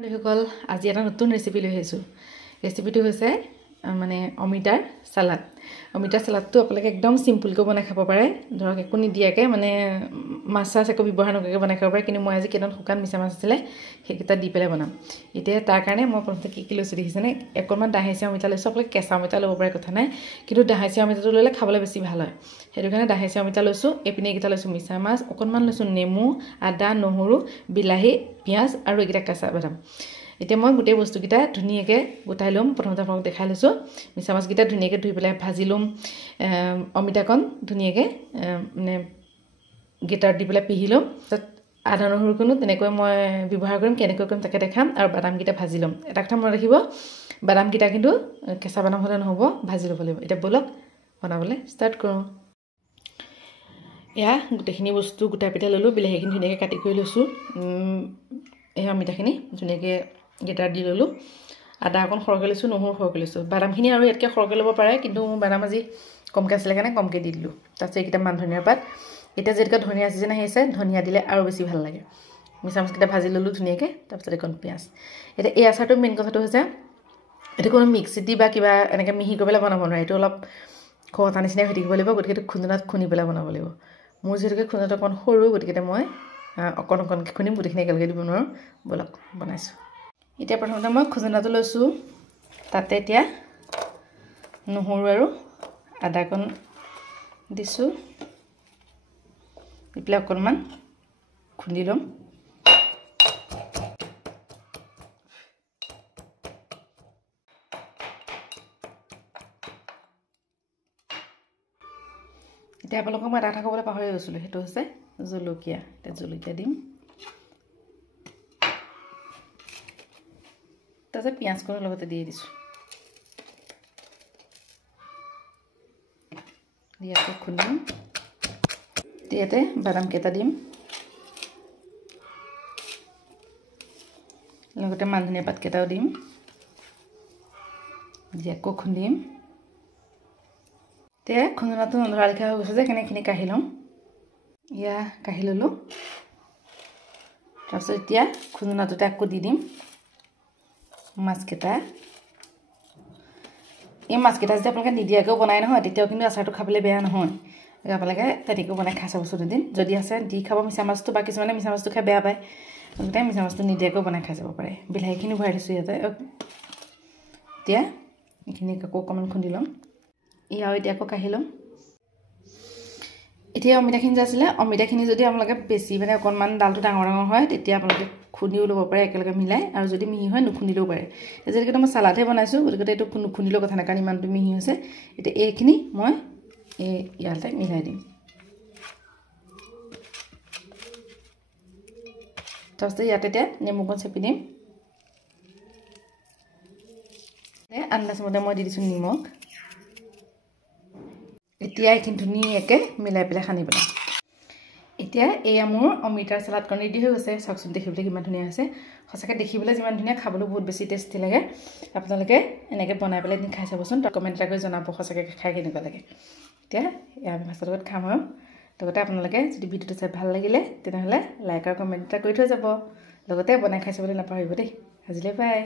বন্ধুসকল আজি এটা নতুন ৰেচিপি লৈ আহিছো ৰেচিপিটো হৈছে মানে অমিতাৰ সালাড অমিতাৰ সালাডটো আপোনালোকে একদম সিম্পল কৈ বনাই খাব পাৰে ধৰক একো নিদিয়াকে মানে মাছ একো ব্যৱহাৰ নকৰাকে বনাই খাব পাৰে কিন্তু মই আজি কেইটামান শুকান মিছা মাছ আছিল সেইকেইটা দি পেলাই বনাম এতিয়া তাৰ কাৰণে মই প্ৰথমতে কি লৈছো দেখিছেনে একমান দাহেচিয়া অমিতা লৈছো আপোনালোকে কেঁচা অমিতা ল'ব পাৰে কথা নাই কিন্তু দাহেচিয়া অমিতাটো ল'লে খাবলৈ বেছি ভাল হয় সেইটো কাৰণে দাহেচিয়া অমিতা লৈছো এপিনে কেইটা লৈছো মিছা মাছ অকনমান লৈছো নেমু আদা নহৰু বিলাহী পিয়াজ আৰু এইকেইটা কেঁচা বাদাম এতিয়া মই গোটেই বস্তুকেইটা ধুনিয়াকে গোটাই লম প্ৰথমতে আপোনাক দেখাই লৈছো মিছা মাছকেইটা ধুনিয়াকে ধুই পেলাই ভাজি লম অমিতাকন ধুনিয়াকে মানে গিটাৰ দি পেলাই পিহি লম আদা নহৰুকনো তেনেকৈ মই ব্যৱহাৰ কৰিম কেনেকৈ কৰিম তাকে দেখাম আৰু বাদামকেইটা ভাজি লম এটা কথা মনত ৰাখিব বাদামকেইটা কিন্তু কেঁচা বাদাম হ'লে নহ'ব ভাজি ল'ব লাগিব এতিয়া বলক বনাবলৈ ষ্টাৰ্ট কৰোঁ এয়া গোটেইখিনি বস্তু গোটাই পিটাই ল'লোঁ বিলাহীখিনি ধুনীয়াকৈ কাটি কৰি লৈছোঁ এই অমিতাখিনি ধুনীয়াকৈ গিটাৰ দি ল'লোঁ আদা অকণ সৰহকৈ লৈছোঁ নহৰু সৰহকৈ লৈছোঁ বাদামখিনি আৰু ইয়াতকৈ সৰহকৈ ল'ব পাৰে কিন্তু বাদাম আজি কমকৈ আছিলে কাৰণে কমকৈ দি দিলোঁ তাৰপিছত এইকেইটা মান ধনিয়াৰ পাত এতিয়া যেনেকৈ ধনিয়া চিজন আহি আছে ধনিয়া দিলে আৰু বেছি ভাল লাগে মিছা মাছকেইটা ভাজি ল'লোঁ ধুনীয়াকৈ তাৰপিছত এখন পিঁয়াজ এতিয়া এই আচাৰটোৰ মেইন কথাটো হৈছে এইটো কোনো মিক্সিত দি বা কিবা এনেকৈ মিহি কৰি পেলাই বনাব নোৱাৰে এইটো অলপ খটা নিচিনাই হৈ থাকিব লাগিব গতিকে এইটো খুন্দনাত খুন্দি পেলাই বনাব লাগিব মোৰ যিহেতুকে খুন্দনাটো অকণ সৰু গতিকে মই অকণ অকণকৈ খুন্দিম গোটেইখিনি একেলগে দিব নোৱাৰোঁ বলক বনাইছোঁ এতিয়া প্ৰথমতে মই খুন্দনাটো লৈছোঁ তাতে এতিয়া নহৰু আৰু আদাকণ দিছোঁ দি পেলাই অকণমান খুন্দি ল'ম এতিয়া আপোনালোকক মই এটা কথা ক'বলৈ পাহৰি গৈছিলোঁ সেইটো হৈছে জলকীয়া এতিয়া জলকীয়া দিম তাৰপিছত পিঁয়াজকণৰ লগতে দি দিছোঁ ইয়াতে খুন্দিম ইয়াতে বাদামকেইটা দিম লগতে মান ধনিয়া পাতকেইটাও দিম দি আকৌ খুন্দিম এতিয়া খুন্দনাটো নধৰা লিখা হৈ গৈছে যে সেইখিনি কাঢ়ি ল'ম এয়া কাঢ়ি ল'লোঁ তাৰপিছত এতিয়া খুন্দনাটোতে আকৌ দি দিম মাছকেইটা এই মাছকেইটা যদি আপোনালোকে নিদিয়াকৈও বনাই নহয় তেতিয়াও কিন্তু আচাৰটো খাবলৈ বেয়া নহয় আপোনালোকে তেনেকৈও বনাই খাই চাবচোন এদিন যদি আছে দি খাব মিছা মাছটো বা কিছুমানে মিছা মাছটো খাই বেয়া পায় গতিকে মিছা মাছটো নিদিয়াকৈও বনাই খাই যাব পাৰে বিলাহীখিনি ভৰাই দিছোঁ ইয়াতে এতিয়া এইখিনি আকৌ অকণমান খুন্দি ল'ম এয়াও এতিয়া আকৌ কাঢ়ি ল'ম এতিয়া অমিতাখিনি যে আছিলে অমিতাখিনি যদি আপোনালোকে বেছি মানে অকণমান ডালটো ডাঙৰ ডাঙৰ হয় তেতিয়া আপোনালোকে খুন্দিও ল'ব পাৰে একেলগে মিলাই আৰু যদি মিহি হয় নুখুন্দিলেও পাৰে যেনেকৈ মই চালাডহে বনাইছোঁ গতিকে এইটো নুখুন্দিলেও কথা নাই কাৰণ ইমানটো মিহি হৈছে এতিয়া এইখিনি মই এই ইয়াতে মিলাই দিম তাৰপিছত ইয়াতে এতিয়া নেমুকণ চেপি দিম আন্দাজমতে মই দি দিছোঁ নিমখ এতিয়া এইখিনি ধুনীয়াকৈ মিলাই পেলাই সানি পেলাম এতিয়া এয়া মোৰ অমিতাৰ সালাডকণ ৰেডি হৈ গৈছে চাওকচোন দেখিবলৈ কিমান ধুনীয়া হৈছে সঁচাকৈ দেখিবলৈ যিমান ধুনীয়া খাবলৈ বহুত বেছি টেষ্টি লাগে আপোনালোকে এনেকৈ বনাই পেলাই খাই চাবচোন কমেণ্ট এটা কৰি জনাব সঁচাকৈ খাই কেনেকুৱা লাগে এতিয়া এয়া আমি ভাতৰ লগত খাম আৰু লগতে আপোনালোকে যদি ভিডিঅ'টো চাই ভাল লাগিলে তেনেহ'লে লাইক আৰু কমেণ্ট এটা কৰি থৈ যাব লগতে বনাই খাই চাবলৈ নাপাহৰিব দেই আজিলৈ বাই